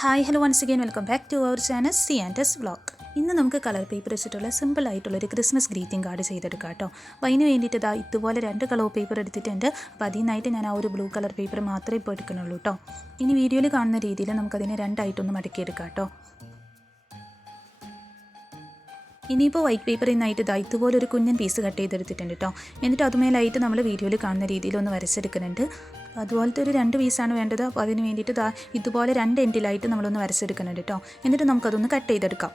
Hi hello once again welcome back to our channel c&svlog. ഇന്ന് നമുക്ക് colour paper വെച്ചിട്ടുള്ള സിമ്പിളായിട്ടുള്ളൊരു ക്രിസ്മസ് ഗ്രീറ്റിംഗ് കാർഡ് ചെയ്തെടുക്കാം കേട്ടോ. അപ്പോൾ അതിന് വേണ്ടിയിട്ട് ഇതുപോലെ 2 കളർ പേപ്പർ എടുത്തിട്ടുണ്ട്. അപ്പോൾ അതിൽ നിന്നായിട്ട് ഞാൻ ആ ഒരു ബ്ലൂ കളർ പേപ്പർ മാത്രമേ ഇപ്പോൾ എടുക്കുന്നുള്ളൂ കേട്ടോ. ഇനി വീഡിയോയിൽ കാണുന്ന രീതിയിൽ നമുക്കതിനെ രണ്ടായിട്ടൊന്ന് മടക്കിയെടുക്കാം കേട്ടോ. ഇനിയിപ്പോൾ വൈറ്റ് പേപ്പറിൽ നിന്നായിട്ട് ഇതുപോലെ ഒരു കുഞ്ഞൻ പീസ് കട്ട് ചെയ്തെടുത്തിട്ടുണ്ട് കേട്ടോ. എന്നിട്ട് അതുമേലായിട്ട് നമ്മൾ വീഡിയോയിൽ കാണുന്ന രീതിയിൽ ഒന്ന് വരച്ചെടുക്കുന്നുണ്ട്. അപ്പോൾ അതുപോലത്തെ ഒരു 2 പീസാണ് വേണ്ടത്. അപ്പോൾ അതിന് വേണ്ടിയിട്ട് ഇതുപോലെ 2 എൻഡിലായിട്ട് നമ്മളൊന്ന് വരച്ചെടുക്കുന്നുണ്ട് കേട്ടോ. എന്നിട്ട് നമുക്കതൊന്ന് കട്ട് ചെയ്തെടുക്കാം.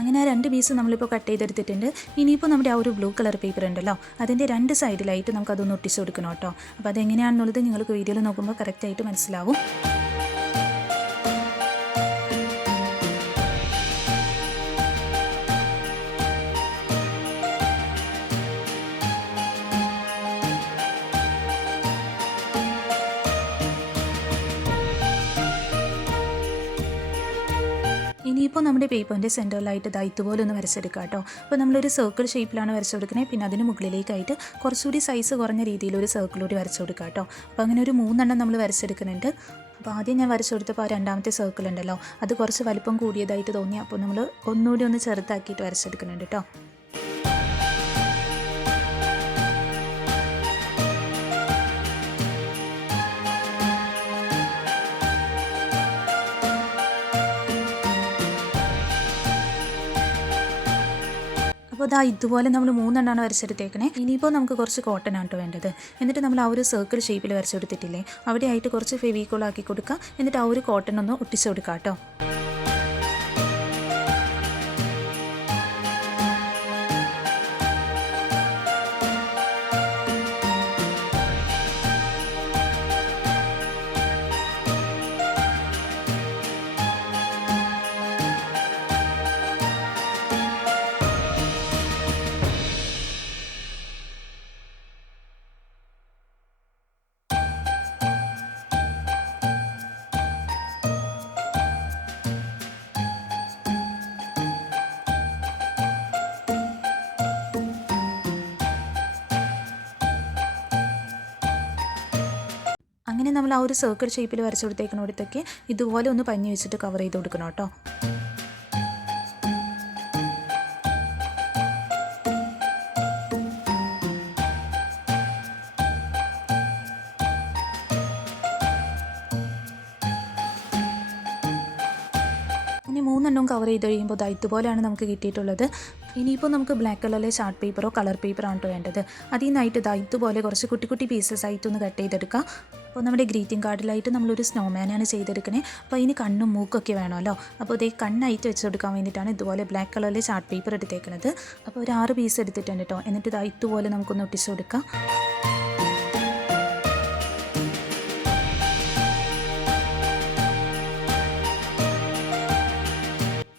അങ്ങനെ 2 പീസ് നമ്മളിപ്പോൾ കട്ട് ചെയ്തെടുത്തിട്ടുണ്ട്. ഇനിയിപ്പോൾ നമ്മുടെ ആ ഒരു ബ്ലൂ കളർ പേപ്പർ ഉണ്ടല്ലോ, അതിൻ്റെ 2 സൈഡിലായിട്ട് നമുക്കതൊന്ന് ഒട്ടിച്ച് കൊടുക്കണം കേട്ടോ. അപ്പോൾ അതെങ്ങനെയാണെന്നുള്ളത് നിങ്ങൾക്ക് വീഡിയോയിൽ നോക്കുമ്പോൾ കറക്റ്റായിട്ട് മനസ്സിലാവും. ഇനിയിപ്പോൾ നമ്മുടെ പേപ്പറിൻ്റെ സെൻറ്ററിലായിട്ട് ഇതുപോലെ ഒന്ന് വരച്ചെടുക്കാം കേട്ടോ. അപ്പോൾ നമ്മളൊരു സർക്കിൾ ഷേപ്പിലാണ് വരച്ചു കൊടുക്കുന്നത്. പിന്നെ അതിന് മുകളിലേക്കായിട്ട് കുറച്ചുകൂടി സൈസ് കുറഞ്ഞ രീതിയിൽ ഒരു സർക്കിളൂടി വരച്ചു കൊടുക്കാം കേട്ടോ. അപ്പോൾ അങ്ങനെ ഒരു 3 എണ്ണം നമ്മൾ വരച്ചെടുക്കുന്നുണ്ട്. അപ്പോൾ ആദ്യം ഞാൻ വരച്ചു കൊടുത്തപ്പോൾ ആ രണ്ടാമത്തെ സർക്കിൾ ഉണ്ടല്ലോ, അത് കുറച്ച് വലിപ്പം കൂടിയതായിട്ട് തോന്നി. അപ്പോൾ നമ്മൾ ഒന്നുകൂടി ഒന്ന് ചെറുതാക്കിയിട്ട് വരച്ചെടുക്കുന്നുണ്ട് കേട്ടോ. അപ്പോൾ ഇതുപോലെ നമ്മൾ 3 എണ്ണമാണ് വരച്ചെടുത്തേക്കണേ. ഇനിയിപ്പോൾ നമുക്ക് കുറച്ച് കോട്ടൺ ആണ് വേണ്ടത്. എന്നിട്ട് നമ്മൾ ആ ഒരു സർക്കിൾ ഷേപ്പിൽ വരച്ചെടുത്തിട്ടില്ലേ, അവിടെയായിട്ട് കുറച്ച് ഫെവിക്കോൾ ആക്കി കൊടുക്കുക. എന്നിട്ട് ആ ഒരു കോട്ടൺ ഒന്ന് ഒട്ടിച്ചു കൊടുക്കുക കേട്ടോ. അങ്ങനെ നമ്മൾ ആ ഒരു സർക്കിൾ ഷേപ്പിൽ വരച്ചു കൊടുത്തേക്കുന്നിടത്തേക്ക് ഇതുപോലെ ഒന്ന് പഞ്ഞി വെച്ചിട്ട് കവർ ചെയ്ത് കൊടുക്കണം കേട്ടോ. ഇനി 3 എണ്ണവും കവർ ചെയ്ത് കഴിയുമ്പോൾ ഇതുപോലെയാണ് നമുക്ക് കിട്ടിയിട്ടുള്ളത്. ഇനിയിപ്പോൾ നമുക്ക് ബ്ലാക്ക് കളറിലെ ചാർട്ട് പേപ്പറോ കളർ പേപ്പറാണ് വേണ്ടത്. അതിൽ നിന്നായിട്ട് ഇതുപോലെ കുറച്ച് കുട്ടി കുട്ടി പീസസ് ആയിട്ടൊന്ന് കട്ട് ചെയ്തെടുക്കാം. അപ്പോൾ നമ്മുടെ ഗ്രീറ്റിംഗ് കാർഡിലായിട്ട് നമ്മളൊരു സ്നോമാനാണ് ചെയ്തെടുക്കണേ. അപ്പോൾ അതിന് കണ്ണും മൂക്കൊക്കെ വേണമല്ലോ. അപ്പോൾ ഇതേ കണ്ണായിട്ട് വെച്ച് കൊടുക്കാൻ വേണ്ടിയിട്ടാണ് ഇതുപോലെ ബ്ലാക്ക് കളറിലെ ചാർട്ട് പേപ്പർ എടുത്തേക്കുന്നത്. അപ്പോൾ ഒരു 6 പീസ് എടുത്തിട്ടുണ്ട് കേട്ടോ. എന്നിട്ട് ഇതുപോലെ നമുക്കൊന്ന് ഒട്ടിച്ച് കൊടുക്കാം.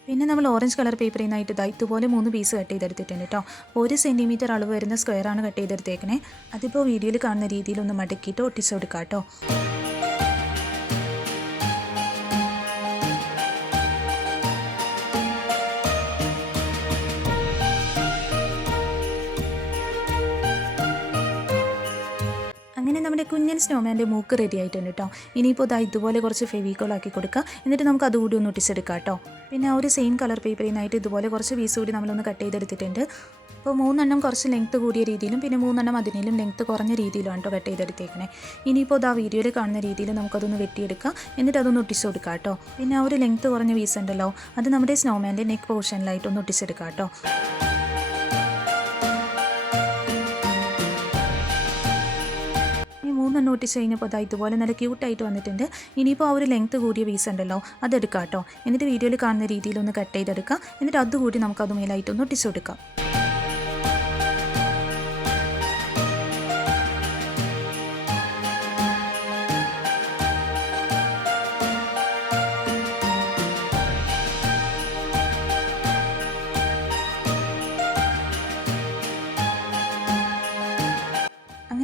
പിന്നെ നമ്മൾ ഓറഞ്ച് കളർ പേപ്പറിൽ നിന്നായിട്ട് ഇതുപോലെ 3 പീസ് കട്ട് ചെയ്തെടുത്തിട്ടുണ്ട് കേട്ടോ. 1 സെൻറ്റിമീറ്റർ അളവ് വരുന്ന സ്ക്വയറാണ് കട്ട് ചെയ്തെടുത്തേക്കണേ. അതിപ്പോൾ വീഡിയോയിൽ കാണുന്ന രീതിയിൽ ഒന്ന് മടക്കിയിട്ട് ഒട്ടിച്ച് കൊടുക്കാം കേട്ടോ. അങ്ങനെ നമ്മുടെ കുഞ്ഞൻ സ്നോമാൻ്റെ മൂക്ക് റെഡി ആയിട്ടുണ്ട് കേട്ടോ. ഇനിയിപ്പോൾ ഇതുപോലെ കുറച്ച് ഫെവിക്കോൾ ആക്കി കൊടുക്കുക. എന്നിട്ട് നമുക്ക് അതുകൂടി ഒന്ന് ഒട്ടിച്ചെടുക്കാം കേട്ടോ. പിന്നെ ആ ഒരു സെയിം കളർ പേപ്പറിൽ നിന്നായിട്ട് ഇതുപോലെ കുറച്ച് പീസ് കൂടി നമ്മളൊന്ന് കട്ട് ചെയ്തെടുത്തിട്ടുണ്ട്. അപ്പോൾ 3 എണ്ണം കുറച്ച് ലെങ്ത്ത് കൂടിയ രീതിയിലും പിന്നെ 3 എണ്ണം അതിനേലും ലെങ്ത്ത് കുറഞ്ഞ രീതിയിലാണ് കേട്ടോ കട്ട് ചെയ്തെടുത്തേക്കണേ. ഇനിയിപ്പോൾ വീഡിയോയിൽ കാണുന്ന രീതിയിൽ നമുക്കതൊന്ന് വെട്ടിയെടുക്കാം. എന്നിട്ട് അതൊന്ന് ഒട്ടിച്ച് കൊടുക്കാം കേട്ടോ. പിന്നെ ആ ഒരു ലെങ്ത്ത് കുറഞ്ഞ പീസ് ഉണ്ടല്ലോ, അത് നമ്മുടെ സ്നോമാൻ്റെ നെക്ക് പോർഷനിലായിട്ടൊന്ന് ഒട്ടിച്ചെടുക്കാം കേട്ടോ. ഒട്ടിച്ച് കഴിഞ്ഞപ്പോൾ ഇതുപോലെ നല്ല ക്യൂട്ടായിട്ട് വന്നിട്ടുണ്ട്. ഇനിയിപ്പോൾ ആ ഒരു ലെങ്ത്ത് കൂടിയ പീസ് ഉണ്ടല്ലോ, അതെടുക്കാം കേട്ടോ. എന്നിട്ട് വീഡിയോയിൽ കാണുന്ന രീതിയിലൊന്ന് കട്ട് ചെയ്തെടുക്കാം. എന്നിട്ട് അതുകൂടി നമുക്ക് അതുമേലായിട്ടൊന്ന് ഒട്ടിച്ചു കൊടുക്കാം.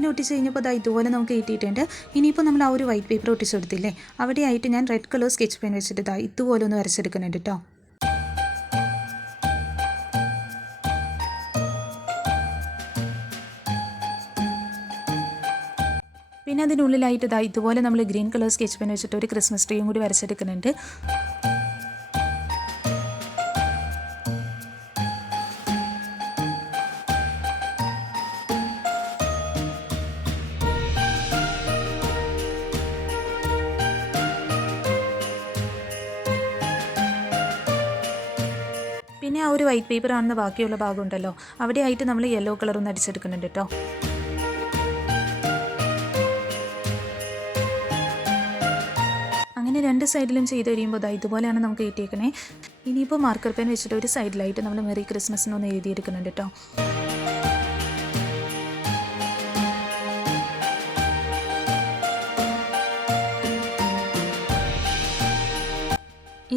ഒട്ടിച്ച് കഴിഞ്ഞപ്പോൾ ഇതുപോലെ നമുക്ക് കിട്ടിയിട്ടുണ്ട്. ഇനിയിപ്പോൾ നമ്മൾ ആ ഒരു വൈറ്റ് പേപ്പർ ഒട്ടിച്ച് കൊടുത്തില്ലേ, അവിടെയായിട്ട് ഞാൻ റെഡ് കളർ സ്കെച്ച് പെൻ വെച്ചിട്ട് ഇതുപോലെ ഒന്ന് വരച്ചെടുക്കുന്നുണ്ട് കേട്ടോ. പിന്നെ അതിനുള്ളിലായിട്ട് ഇതാ ഇതുപോലെ നമ്മൾ ഗ്രീൻ കളർ സ്കെച്ച് പെൻ വെച്ചിട്ട് ഒരു ക്രിസ്മസ് ട്രീയും കൂടി വരച്ചെടുക്കുന്നുണ്ട്. പിന്നെ ആ ഒരു വൈറ്റ് പേപ്പർ ആണെന്ന് ബാക്കിയുള്ള ഭാഗം ഉണ്ടല്ലോ, അവിടെയായിട്ട് നമ്മൾ യെല്ലോ കളർ ഒന്ന് അടിച്ചെടുക്കുന്നുണ്ട് കേട്ടോ. അങ്ങനെ രണ്ട് സൈഡിലും ചെയ്ത് കഴിയുമ്പോൾ ഇതുപോലെയാണ് നമുക്ക് കിട്ടിയേക്കണേ. ഇനിയിപ്പോൾ മാർക്കർ പെൻ വെച്ചിട്ട് ഒരു സൈഡിലായിട്ട് നമ്മൾ മെറി ക്രിസ്മസ് എന്നൊന്ന് എഴുതിയെടുക്കുന്നുണ്ട് കേട്ടോ.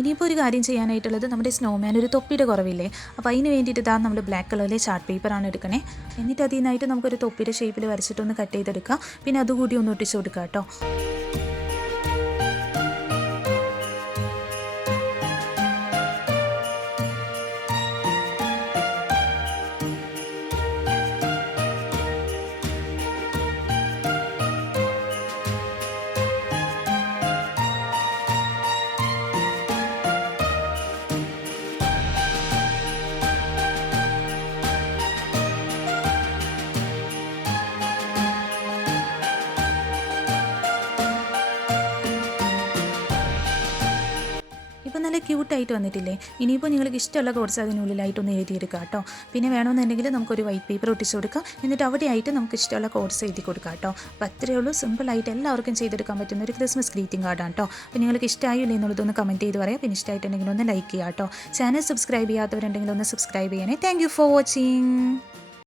ഇനിയിപ്പോൾ ഒരു കാര്യം ചെയ്യാനായിട്ടുള്ളത്, നമ്മുടെ സ്നോമാൻ ഒരു തൊപ്പിയുടെ കുറവില്ലേ, അപ്പോൾ അതിന് വേണ്ടിയിട്ട് ഇതാ നമ്മൾ ബ്ലാക്ക് കളറിലെ ചാർട്ട് പേപ്പറാണ് എടുക്കണേ. എന്നിട്ട് അതിൽ നിന്നായിട്ട് നമുക്കൊരു തൊപ്പിയുടെ ഷേപ്പിൽ വരച്ചിട്ടൊന്ന് കട്ട് ചെയ്തെടുക്കാം. പിന്നെ അതുകൂടി ഒന്ന് ഒട്ടിച്ച് കൊടുക്കാം കേട്ടോ. ഇപ്പോൾ നല്ല ക്യൂട്ടായിട്ട് വന്നിട്ടില്ലേ? ഇനിയിപ്പോൾ നിങ്ങൾക്ക് ഇഷ്ടമുള്ള കോഡ്സ് അതിനുള്ളിലായിട്ടൊന്ന് എഴുതിയെടുക്കാം കേട്ടോ. പിന്നെ വേണമെന്നുണ്ടെങ്കിൽ നമുക്കൊരു വൈറ്റ് പേപ്പർ ഒട്ടിച്ച് കൊടുക്കാം. എന്നിട്ട് അവിടെയായിട്ട് നമുക്ക് ഇഷ്ടമുള്ള കോഡ്സ് എഴുതി കൊടുക്കാം കേട്ടോ. അപ്പോൾ അത്രയേ ഉള്ളൂ. സിമ്പിളായിട്ട് എല്ലാവർക്കും ചെയ്തെടുക്കാൻ പറ്റുന്ന ഒരു ക്രിസ്മസ് ഗ്രീറ്റിംഗ് കാർഡാണ് കേട്ടോ. അപ്പോൾ നിങ്ങൾക്ക് ഇഷ്ടമായില്ലേ എന്നുള്ളതൊന്ന് കമൻറ്റ് ചെയ്ത് പറയാം. പിന്നെ ഇഷ്ടമായിട്ടുണ്ടെങ്കിൽ ഒന്ന് ലൈക്ക് ചെയ്യാം കേട്ടോ. ചാനൽ സബ്സ്ക്രൈബ് ചെയ്യാത്തവരുണ്ടെങ്കിൽ ഒന്ന് സബ്സ്ക്രൈബ് ചെയ്യണേ. Thank you for watching.